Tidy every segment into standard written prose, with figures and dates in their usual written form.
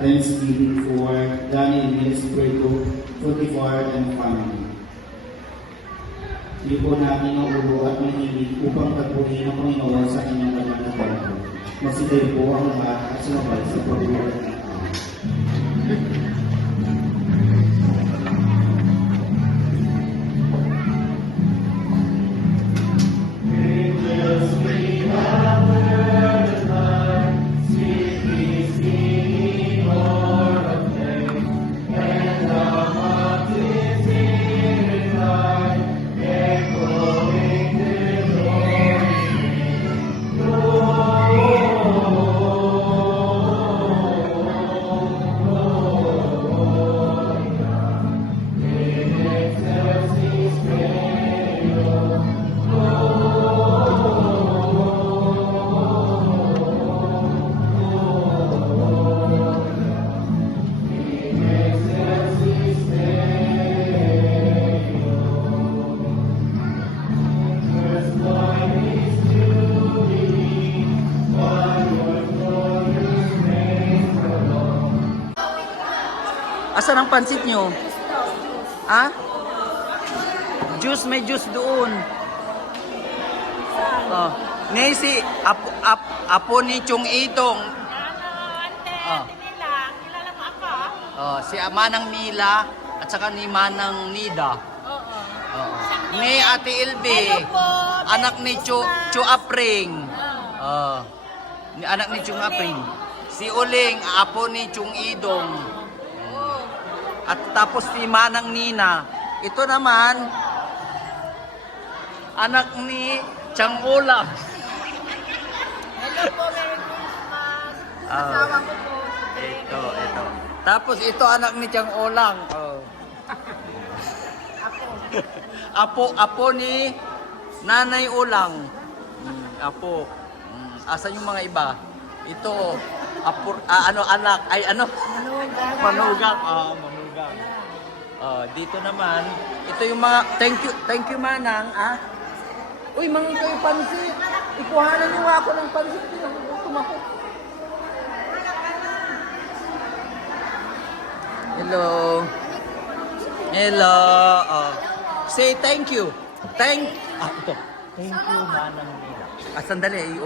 Thanksgiving for Danny Emiles Puerto, 44 and family. Hindi po namin ang ulo at manilig upang tagpunin ang Panginoon sa kanyang banal na templo. Masigay po ang lahat at sumabay sa pagbuhat ng tao. Asan ang pansit nyo? Ha? Juice, may juice doon. Oh. Ngayon si Apo ni Chung Itong. Ante, Oh. Nila, kilala mo ako? Oh, si Manang Nila at saka ni Manang Nida. Oo. Oh. Ni Ate Ilbe. Hello po, Anak ni Chu Apring. Oo. Oh. Ni anak ni Chung Apring. Si Uling, Apo ni Chung Idong. At tapos si Manang Nina. Ito naman, anak ni Chang Ola. Hello po, Merry Christmas. Ah. Asawa ko po. Ito. Tapos ito anak ni Chang Olang. Oh. Apo ni Nanay Olang. Apo. Asan yung mga iba? Ito, apo, anak, ay ano? Manugang. Manugang. Manugang. Dito naman, ito yung mga, thank you Manang, Uy, mga kayo pansit. Ikuhanan niyo nga ako ng pansit. Nagugutom ako. Hello. Hello. Say thank you. Ito. Thank you, Manang nila. Sandali.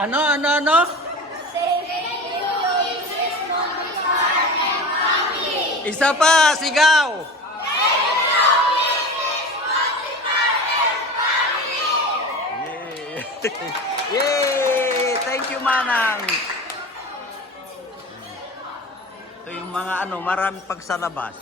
Ano? Isa pa, sigaw! Yay! Yay! Thank you, Manang! Ito yung mga marami pagsalabas.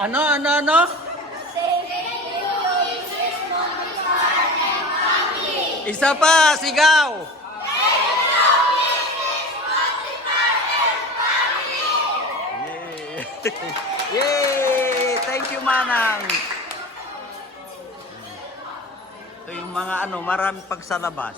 Ano? Isa pa, sigaw! Yay! Yay! Thank you, Manang! Ito yung mga marami pagsalabas.